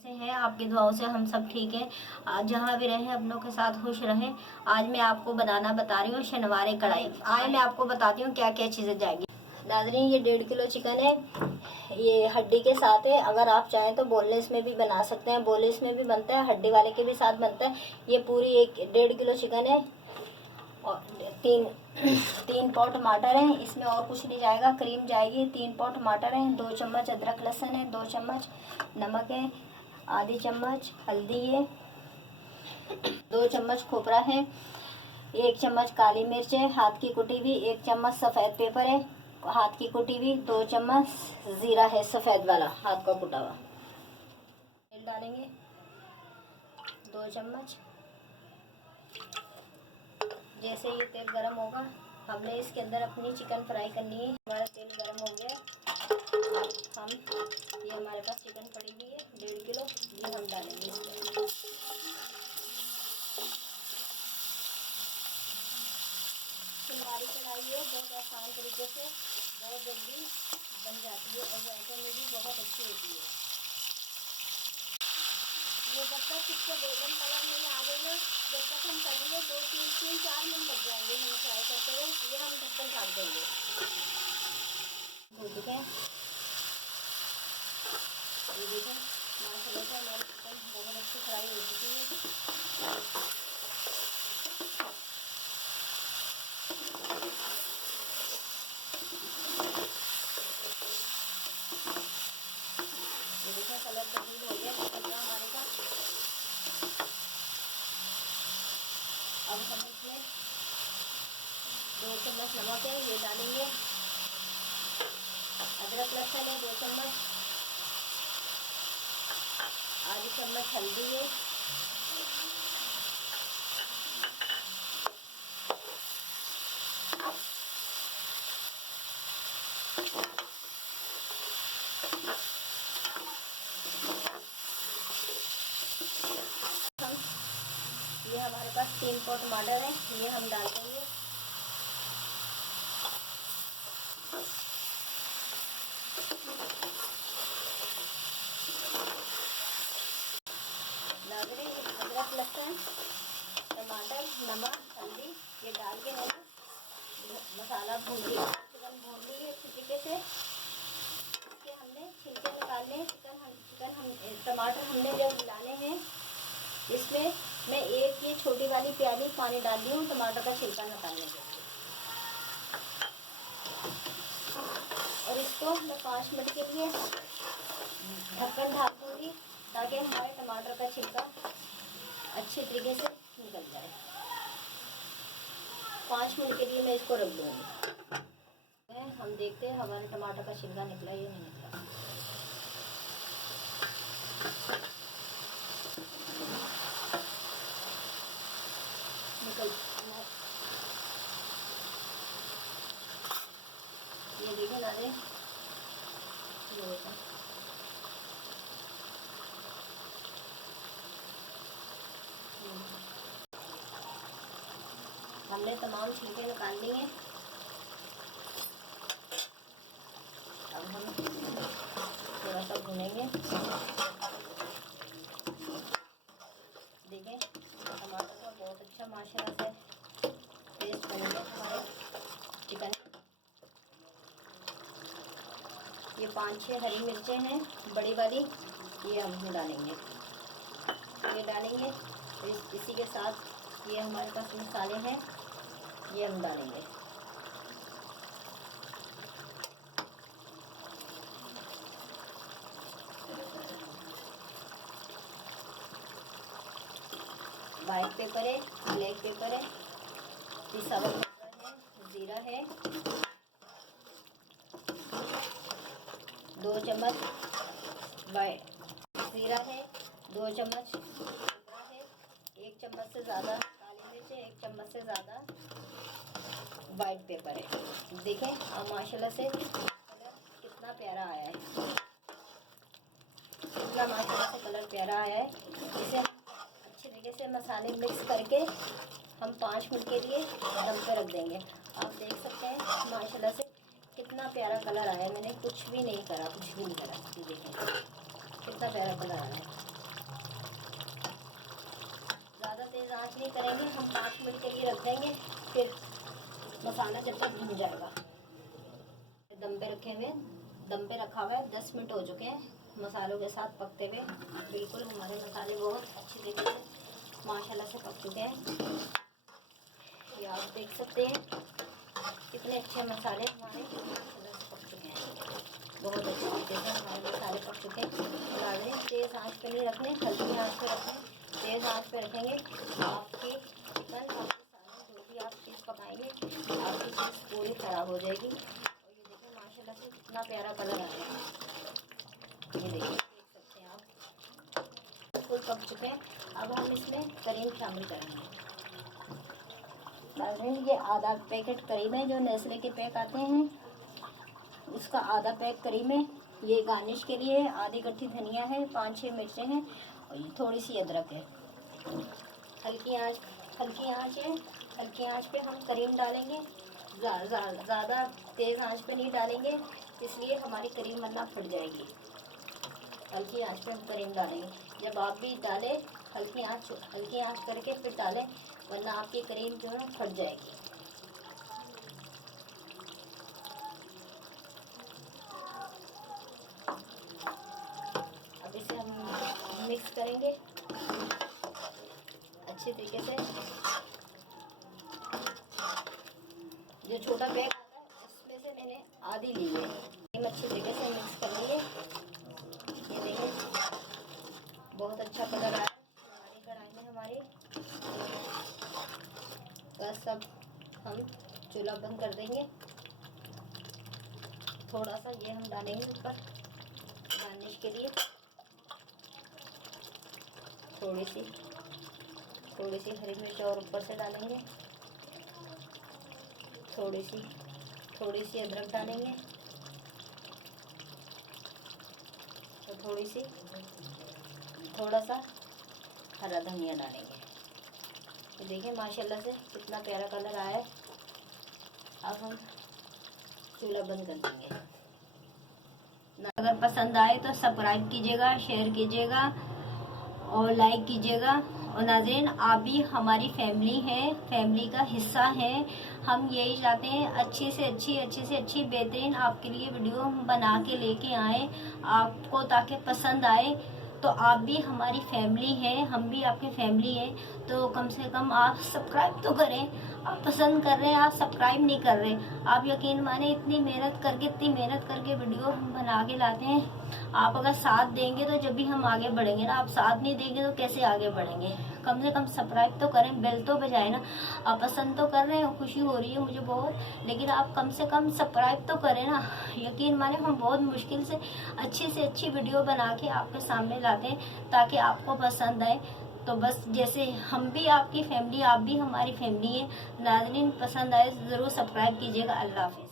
से हैं, आपकी दुआओं से हम सब ठीक हैं। जहाँ भी रहें अपनों के साथ खुश रहें। आज मैं आपको बनाना बता रही हूँ शनिवारे कढ़ाई। आए मैं आपको बताती हूँ क्या क्या चीज़ें जाएंगी। नाज़रीन, ये 1.5 किलो चिकन है। ये हड्डी के साथ है। अगर आप चाहें तो बोनलेस में भी बना सकते हैं, बोनलेस में भी बनता है, हड्डी वाले के भी साथ बनता है। ये पूरी 1.5 किलो चिकन है और तीन पाव टमाटर हैं। इसमें और कुछ नहीं जाएगा, क्रीम जाएगी। 3 पाव टमाटर हैं, 2 चम्मच अदरक लहसुन है, 2 चम्मच नमक है, आधी चम्मच हल्दी है, 2 चम्मच खोपरा है, 1 चम्मच काली मिर्च है हाथ की कुटी हुई, 1 चम्मच सफ़ेद पेपर है हाथ की कुटी हुई, 2 चम्मच ज़ीरा है सफ़ेद वाला हाथ का कुटा हुआ। तेल डालेंगे 2 चम्मच। जैसे ये तेल गरम होगा, हमने इसके अंदर अपनी चिकन फ्राई करनी है। हमारा तेल गरम हो गया। हम ये हमारे पास चिकन पड़ी हुई है 1.5 किलो, ये हम डालेंगे इसमें। हमारी कढ़ाई है बहुत आसान तरीके से, बहुत जल्दी बन जाती है और जायके में भी बहुत अच्छी होती है। ये जब तक इसका गोल्डन कलर नहीं आ जाएगा, जब तक हम करेंगे 2-3-4 मिनट लग जाएंगे हम फ्राई करते हुए। ये हम ढक्कन ढाक देंगे। ठीक है, ये देखें माशाल्लाह से हमारी चिकन बहुत अच्छी फ्राई हो चुकी है। ये देखें कलर तब्दील हो गया चिकन का हमारे का। अब हम इसमें 2 चम्मच नमक है ये डालेंगे, अदरक लहसुन है 2 चम्मच, आधी चम्मच हल्दी है, ये हमारे पास 3 पाव टमाटर है, ये हम डाल देंगे। नाज़रीन, अदरक लहसुन टमाटर नमक हल्दी ये डाल के मैंने मसाला भून लिया, चिकन भून ली है अच्छी तरीके से। इसके हमने छिलके निकालने हैं। चिकन हम टमाटर हमने जब मिलाने हैं, इसमें मैं एक ये छोटी वाली प्याली पानी डाल दी हूँ टमाटर का छिलका निकालने के लिए। और इसको मैं 5 मिनट के लिए ढक्कन ढाक दूँगी ताकि हमारे टमाटर का छिलका अच्छे तरीके से निकल जाए। 5 मिनट के लिए मैं इसको रख दूँगी। हम देखते हैं हमारे टमाटर का छिलका निकला या नहीं निकला। निकल ये देखिए ना, ये देखो हमने तमाम छिलके निकाल लिए। अब हम थोड़ा सा भूनेंगे। देखें टमाटर का बहुत अच्छा माशाल्लाह से टेस्ट बनेगा हमारे चिकन। ये 5-6 हरी मिर्चें हैं बड़ी वाली, ये हम डालेंगे। ये डालेंगे इसी के साथ ये हमारे पास मसाले हैं, ये हम डालेंगे। वाइट पेपर है, ब्लैक पेपर है, पिसा हुआ पेपर है, ज़ीरा है, 2 चम्मच वाइट ज़ीरा है, 2 चम्मच पेपर है, 1 चम्मच से ज़्यादा काली मिर्च है, 1 चम्मच से ज़्यादा वाइट पेपर है। देखें अब माशाल्लाह से कलर कितना प्यारा आया है, कितना माशाल्लाह से कलर प्यारा आया है। इसे अच्छे तरीके से मसाले मिक्स करके हम 5 मिनट के लिए दम पे रख देंगे। आप देख सकते हैं माशाल्लाह से कितना प्यारा कलर आया है। मैंने कुछ भी नहीं करा, कुछ भी नहीं करा। ये देखें कितना प्यारा कलर आया है। नहीं करेंगे, हम 5 मिनट के लिए रख देंगे, फिर मसाला जब तक भुन जाएगा। दम पे रखे हुए, दम पे रखा हुआ है, 10 मिनट हो चुके हैं मसालों के साथ पकते हुए। बिल्कुल हमारे मसाले बहुत अच्छी तरीके से माशाल्लाह से पक चुके हैं। ये आप देख सकते हैं कितने अच्छे मसाले हमारे माशाल्लाह से पक चुके हैं। बहुत अच्छे तरीके से हमारे मसाले पक चुके हैं। डालें, तेज़ आंच पे नहीं रखने, हल्की आंच पे रखें। तेज़ आंच पे रखेंगे आपकी चिकन, आपके सारे जो भी आप चीज़ पकाएंगे आपकी चीज़ पूरी ख़राब हो जाएगी। और ये देखिए माशाल्लाह से कितना प्यारा कलर आया है। ये देखिए, देख सकते हैं आप बिल्कुल पक चुके हैं। अब हम इसमें करीम शामिल करेंगे। ये आधा पैकेट करीम है, जो नेस्ले के पैक आते हैं उसका आधा पैक करीम है। ये गार्निश के लिए है। आधी कट्टी धनिया है, 5-6 मिर्चें हैं और ये थोड़ी सी अदरक है। हल्की आंच है, हल्की आंच पे हम करीम डालेंगे। ज़्यादा तेज़ आंच पे नहीं डालेंगे, इसलिए हमारी करीम वरना फट जाएगी। हल्की आंच पे हम करीम डालेंगे। जब आप भी डालें हल्की आंच करके फिर डालें, वरना आपकी करीम जो है फट जाएगी। अब इसे हम मिक्स करेंगे अच्छे तरीके से। जो छोटा बैग आता है उसमें से मैंने आधी ली है। हम अच्छे तरीके से मिक्स कर लेंगे। ये देखिए बहुत अच्छा कलर आया हमारी कढ़ाई में। हमारी बस अब हम चूल्हा बंद कर देंगे। थोड़ा सा ये हम डालेंगे ऊपर गार्निश के लिए। थोड़ी सी हरी मिर्च और ऊपर से डालेंगे। थोड़ी सी अदरक डालेंगे और थोड़ा सा हरा धनिया डालेंगे। ये देखिए माशाल्लाह से कितना प्यारा कलर आया है। अब हम चूल्हा बंद कर देंगे। अगर पसंद आए तो सब्सक्राइब कीजिएगा, शेयर कीजिएगा और लाइक कीजिएगा। और नाज़रीन, आप भी हमारी फैमिली हैं, फैमिली का हिस्सा हैं। हम यही चाहते हैं अच्छी से अच्छी बेहतरीन आपके लिए वीडियो बना के लेके आए आपको, ताकि पसंद आए। तो आप भी हमारी फैमिली हैं, हम भी आपकी फैमिली हैं, तो कम से कम आप सब्सक्राइब तो करें। आप पसंद कर रहे हैं, आप सब्सक्राइब नहीं कर रहे। आप यकीन माने इतनी मेहनत करके वीडियो हम बना के लाते हैं। आप अगर साथ देंगे तो जब भी हम आगे बढ़ेंगे ना, आप साथ नहीं देंगे तो कैसे आगे बढ़ेंगे। कम से कम सब्सक्राइब तो करें, बेल तो बजाए ना। आप पसंद तो कर रहे हैं, खुशी हो रही है मुझे बहुत, लेकिन आप कम से कम सब्सक्राइब तो करें ना। यकीन माने हम बहुत मुश्किल से अच्छी वीडियो बना के आपके सामने लाते हैं ताकि आपको पसंद आए। तो बस जैसे हम भी आपकी फैमिली, आप भी हमारी फैमिली है। नाज़रीन, पसंद आए ज़रूर सब्सक्राइब कीजिएगा। अल्लाह हाफिज़।